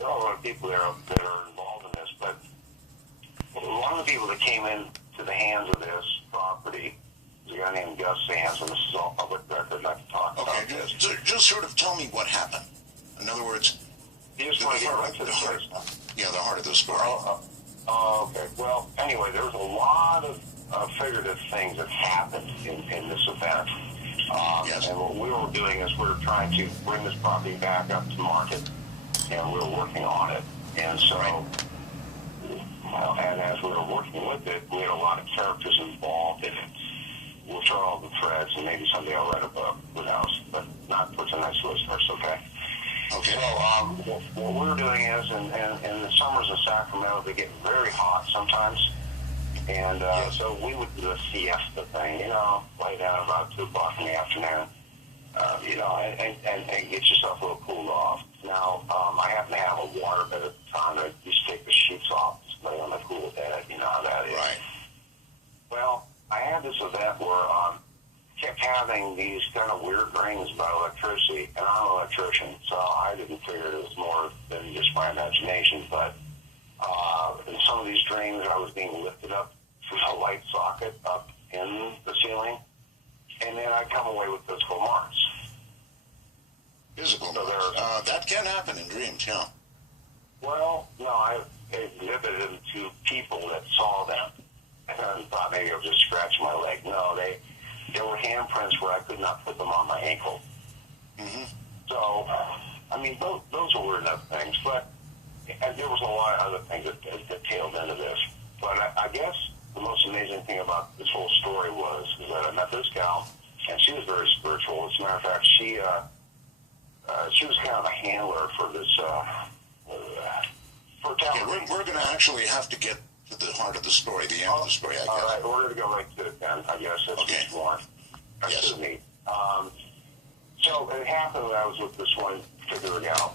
there are a lot of people that are involved in this, but one of the people that came into the hands of this property is a guy named Gus Sands, and this is all public record. I can talk about this. Just sort of tell me what happened. In other words, you just want to get right to the heart. Yeah, the heart of the story. Okay. Well, anyway, there was a lot of figurative things that happened in this event. Yes. And what we were doing is we were trying to bring this property back up to market, and we were working on it. And so, well, and as we were working with it, we had a lot of characters involved in it. We'll throw all the threads, and maybe someday I'll write a book. Who knows? But not for tonight's listeners, okay? Okay. So what we were doing is, in the summers in Sacramento, they get very hot sometimes. And so we would do a siesta thing, lay down about 2 o'clock in the afternoon, and get yourself a little cooled off. Now, I happen to have a water bed at the time. I used to take the sheets off, just lay on the cool bed, you know how that is. Right. Well, I had this event where kept having these kind of weird dreams about electricity, and I'm an electrician, so I didn't figure it was more than just my imagination, but in some of these dreams, I was being lifted up through a light socket up in the ceiling, and then I come away with physical marks. Physical marks? That can happen in dreams, yeah. Well, no, I exhibited them to people that saw them, and thought maybe I was just scratching my leg. No, there were handprints where I could not put them on my ankle. Mm-hmm. So, I mean, those are weird enough things, but and there was a lot of other things that tailed into this. But I guess the most amazing thing about this whole story was that I met this gal, and she was very spiritual. As a matter of fact, she was kind of a handler for this, for Okay, we're going to actually have to get to the heart of the story, the end of the story, I guess. All right, we're going to go right to it then, I guess. That's okay. what you want. That's yes. me. So it happened that I was with this one particular gal.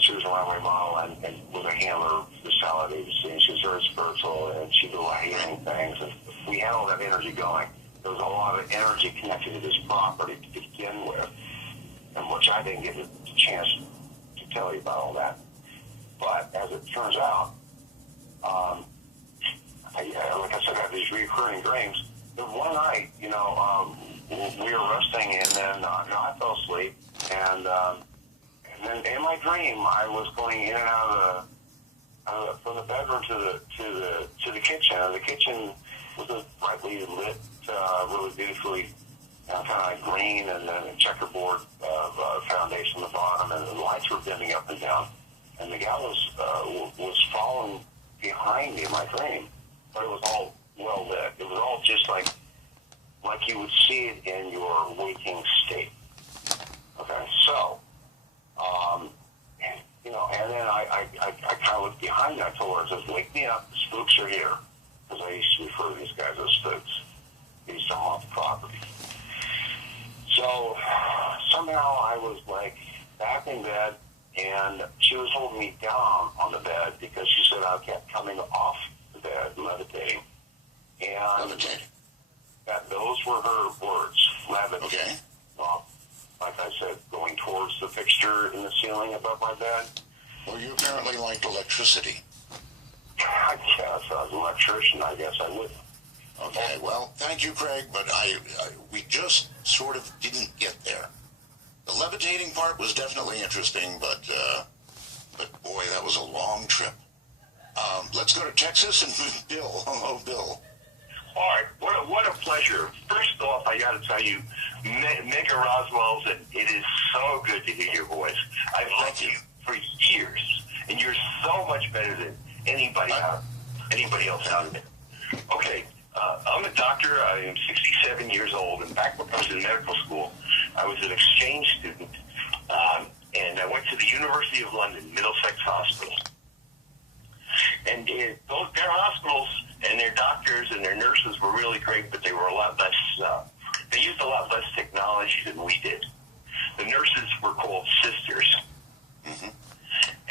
She was a runway model and was a handler for the salad agency, and she was very spiritual, and she did a lot of healing things, and we had all that energy going. There was a lot of energy connected to this property to begin with, and which I didn't get the chance to tell you about all that. But as it turns out, like I said, I had these recurring dreams. But one night, we were resting, and then I fell asleep, and then in my dream, I was going in and out of from the bedroom to the kitchen. And the kitchen was a brightly lit, really beautifully kind of like green, and then a checkerboard foundation on the bottom, and the lights were bending up and down. And the gal was following behind me in my dream, but it was all well lit. It was all just like you would see it in your waking state. Okay, so. And then I kind of looked behind me. I told her, I says, wake me up, the spooks are here. Because I used to refer to these guys as spooks. They used to haunt the property. So somehow I was like back in bed, and she was holding me down on the bed because she said I kept coming off the bed, levitating. And levitating. Those were her words, levitating. Okay. Like I said, going towards the fixture in the ceiling above my bed. Well, you apparently liked electricity. I guess I was an electrician. I guess I would. Okay, well, thank you, Craig, but we just sort of didn't get there. The levitating part was definitely interesting, but boy, that was a long trip. Let's go to Texas and Bill. Hello, Bill. All right, what a pleasure. First off, I got to tell you, Mega Roswell's, and it is so good to hear your voice. I've loved you for years, and you're so much better than anybody else out there. Okay, I'm a doctor. I am 67 years old, and back when I was in medical school, I was an exchange student, and I went to the University of London, Middlesex Hospital. And their hospitals and their doctors and their nurses were really great, but they were a lot less, they used a lot less technology than we did. The nurses were called sisters. Mm-hmm.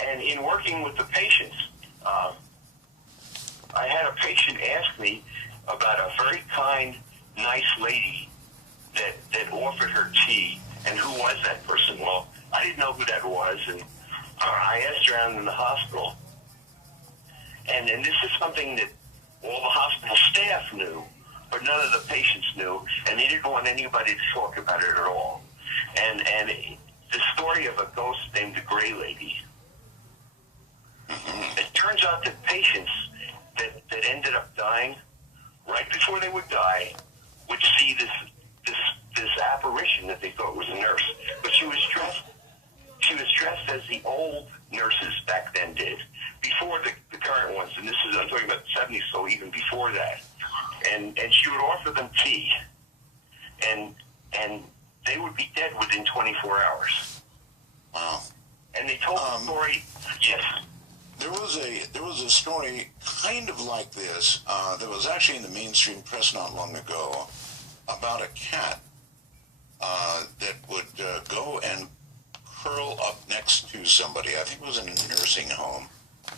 And in working with the patients, I had a patient ask me about a very kind, nice lady that offered her tea, and who was that person? Well, I didn't know who that was, and I asked around in the hospital, and this is something that all the hospital staff knew, but none of the patients knew, and they didn't want anybody to talk about it at all. And the story of a ghost named the Gray Lady. It turns out that patients that ended up dying right before they would die would see this apparition that they thought was a nurse, but she was dressed as the old nurses back then did, before the current ones. And I'm talking about the 70s, so even before that. And she would offer them tea, and they would be dead within 24 hours. Wow. And they told the story. Yes. There was a story kind of like this that was actually in the mainstream press not long ago about a cat that would go and curl up next to somebody. I think it was in a nursing home.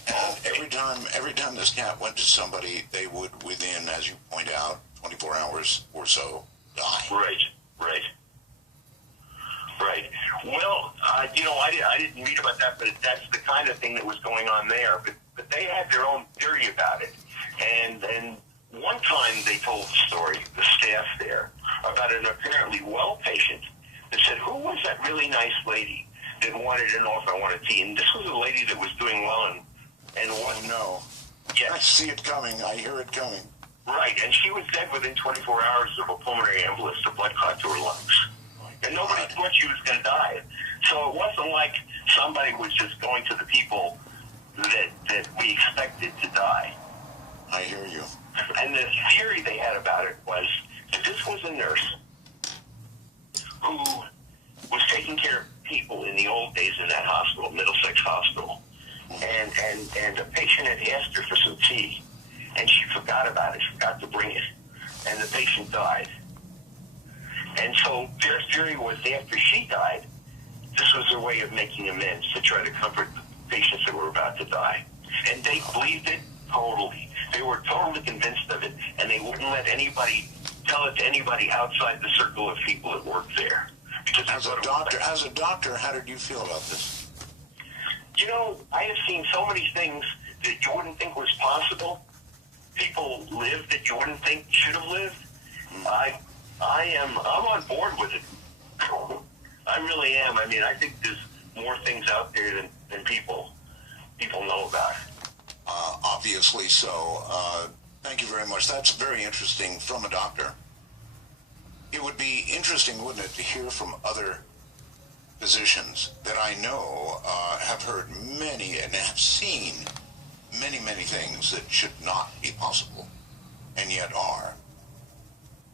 And every time this cat went to somebody, they would, within, as you point out, 24 hours or so, die. Right. Well, I didn't read about that, but that's the kind of thing that was going on there. But they had their own theory about it. And one time they told the story, the staff there, about an apparently well patient that said, who was that really nice lady that wanted an offer, wanted tea? And this was a lady that was doing well and was... Oh, no. Yes. I see it coming. I hear it coming. Right, and she was dead within 24 hours of a pulmonary embolus, a blood clot to her lungs. And nobody thought she was going to die. So it wasn't like somebody was just going to the people that we expected to die. I hear you. And the theory they had about it was that this was a nurse who was taking care of people in the old days in that hospital, Middlesex Hospital. And a patient had asked her for some tea, and she forgot about it, forgot to bring it, and the patient died. And so their theory was after she died, this was their way of making amends to try to comfort the patients that were about to die. And they believed it totally. They were totally convinced of it, and they wouldn't let anybody tell it to anybody outside the circle of people that worked there. Because As a doctor, how did you feel about this? You know, I have seen so many things that you wouldn't think was possible. People lived that you wouldn't think should have lived. I'm on board with it. I really am. I mean, I think there's more things out there than people know about. Obviously so. Thank you very much. That's very interesting from a doctor. It would be interesting, wouldn't it, to hear from other physicians that I know have heard many and have seen many, many things that should not be possible, and yet are.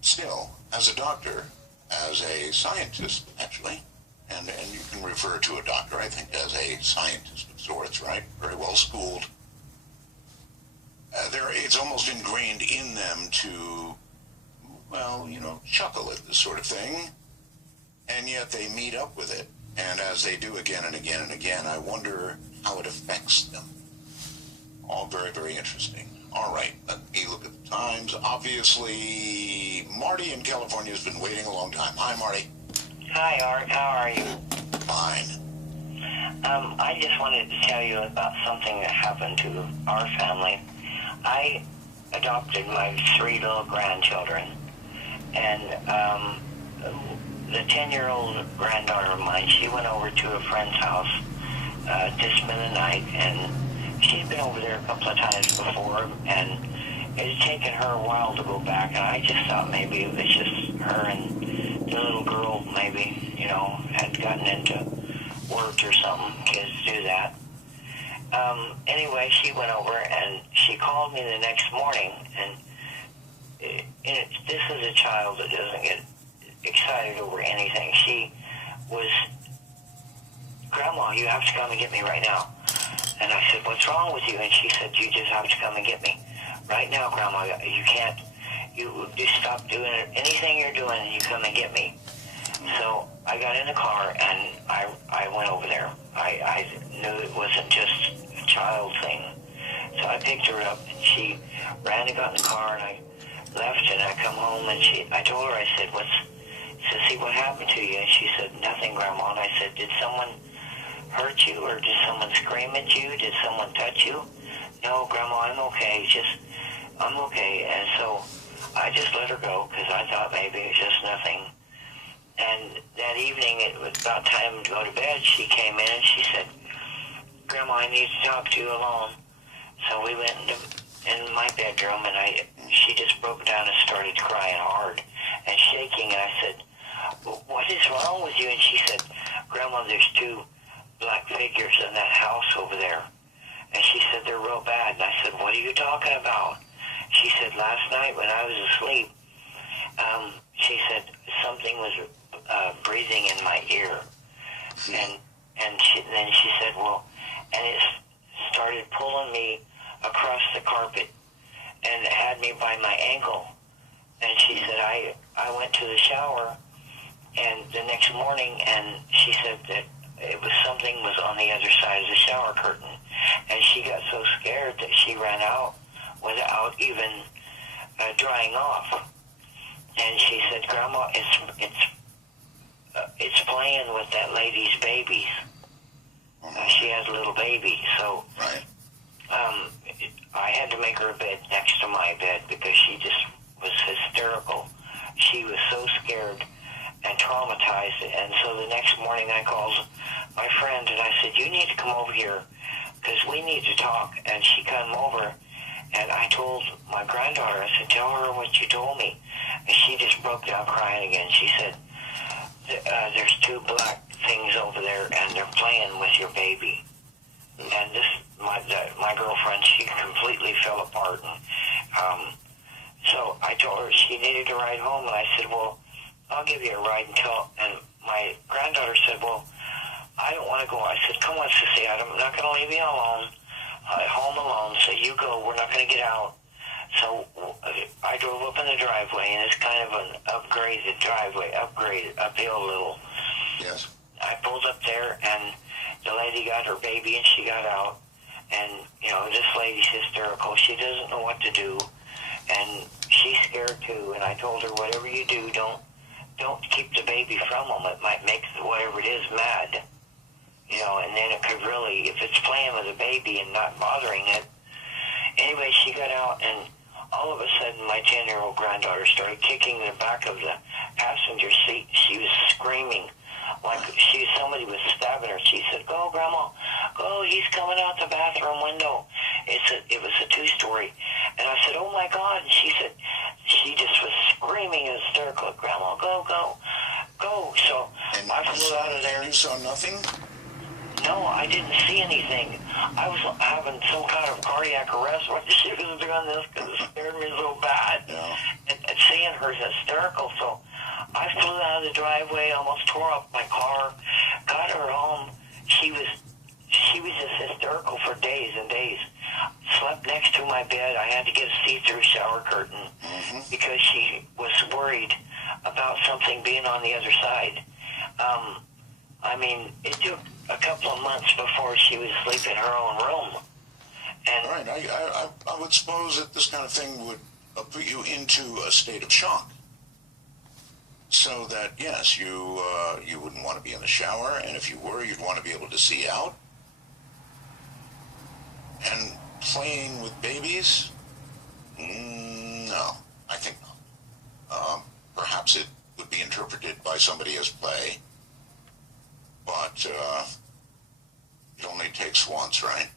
Still, as a doctor, as a scientist, actually, and you can refer to a doctor, I think, as a scientist of sorts, right? Very well schooled. It's almost ingrained in them to, well, chuckle at this sort of thing, and yet they meet up with it. And as they do again and again and again, I wonder how it affects them. All very, very interesting. All right, let me look at the times. Obviously, Marty in California has been waiting a long time. Hi, Marty. Hi, Art. How are you? Fine. I just wanted to tell you about something that happened to our family. I adopted my 3 little grandchildren, and the 10-year-old granddaughter of mine, she went over to a friend's house to spend the night, and she'd been over there a couple of times before, and it had taken her a while to go back, and I just thought maybe it was just her and the little girl maybe, had gotten into work or something. Kids do that. Anyway, she went over, and she called me the next morning, and this is a child that doesn't get excited over anything. She was, Grandma, you have to come and get me right now. And I said, what's wrong with you? And she said, you just have to come and get me. Right now, Grandma, you can't, you just stop doing anything you're doing and you come and get me. So I got in the car and I went over there. I knew it wasn't just a child thing. So I picked her up and she ran and got in the car and I left and I come home and I told her, I said, see what happened to you? And she said, nothing, Grandma. And I said, did someone hurt you, or did someone scream at you? Did someone touch you? No, Grandma, I'm okay. I'm okay. And so I just let her go because I thought maybe it was just nothing. And that evening, it was about time to go to bed. She came in and she said, Grandma, I need to talk to you alone. So we went in my bedroom, and she just broke down and started crying hard and shaking. And I said, what is wrong with you? And she said, Grandma, there's 2 black figures in that house over there. And she said, they're real bad. And I said, what are you talking about? She said, last night when I was asleep, she said, something was breathing in my ear. And then she said, well, and it started pulling me across the carpet and it had me by my ankle. And she said, I went to the shower and the next morning, and she said that it was something was on the other side of the shower curtain. And she got so scared that she ran out without even drying off. And she said, Grandma, it's playing with that lady's babies. She has a little baby, so Right. I had to make her a bed next to my bed because she just was hysterical. She was so scared and traumatized. And so the next morning I called my friend and I said, you need to come over here because we need to talk. And she came over and I told my granddaughter, I said, tell her what you told me. And she just broke down crying again. She said, there's 2 black things over there and they're playing with your baby. And my girlfriend, she completely fell apart. And so I told her she needed to ride home, and I said, well, I'll give you a ride and my granddaughter said, well, I don't want to go. I said, come on, Sissy, I'm not going to leave you alone, home alone, so you go. We're not going to get out. So I drove up in the driveway, and it's kind of an upgraded driveway, uphill a little. Yes. I pulled up there, and the lady got her baby, and she got out. And, this lady's hysterical. She doesn't know what to do, and she's scared, too. And I told her, whatever you do, don't keep the baby from them. It might make whatever it is mad. And then it could really, if it's playing with a baby and not bothering it. Anyway, she got out, and all of a sudden, my 10-year-old granddaughter started kicking the back of the passenger seat. She was screaming like somebody was stabbing her. She said, go, Grandma, go, he's coming out the bathroom window. It was a 2-story. And I said, oh, my God. And she said, she just was screaming hysterical, Grandma, go, go, go. So And I flew out of there. You saw nothing? No, I didn't see anything. I was having some kind of cardiac arrest when she was doing this because it scared me so bad. Yeah. And seeing her hysterical, so I flew out of the driveway, almost tore up my car, got her home. She was just hysterical for days and days. Slept next to my bed. I had to get a see-through shower curtain because she was worried about something being on the other side. It took a couple of months before she was asleep in her own room. And All right. I would suppose that this kind of thing would put you into a state of shock. So that, yes, you wouldn't want to be in the shower, and if you were, you'd want to be able to see out. And playing with babies? No, I think not. Perhaps it would be interpreted by somebody as play, but it only takes once, right?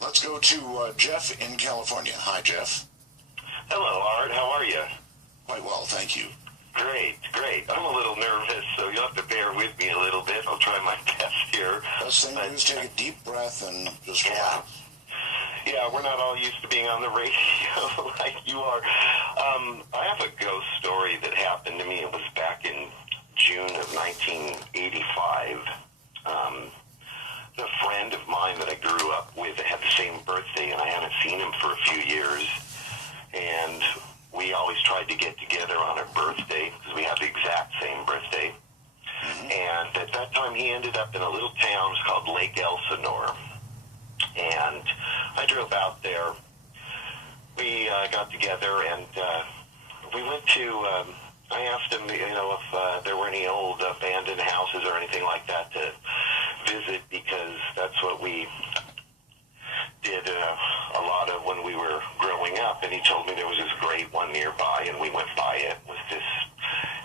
Let's go to Jeff in California. Hi, Jeff. Hello, Art. How are you? Quite well, thank you. Great. I'm a little nervous, so you'll have to bear with me a little bit. I'll try my best here. Best thing to do is take a deep breath and just relax. Yeah, we're not all used to being on the radio like you are. I have a ghost story that happened to me. It was back in June of 1985. A friend of mine that I grew up with had the same birthday, and I hadn't seen him for a few years. And we always tried to get together on our birthday because we have the exact same birthday. And at that time, he ended up in a little town called Lake Elsinore. And I drove out there. We got together, and we went to, I asked him, if there were any old abandoned houses or anything like that to visit because that's what we did a lot of when we were growing up. And he told me there was this great one nearby.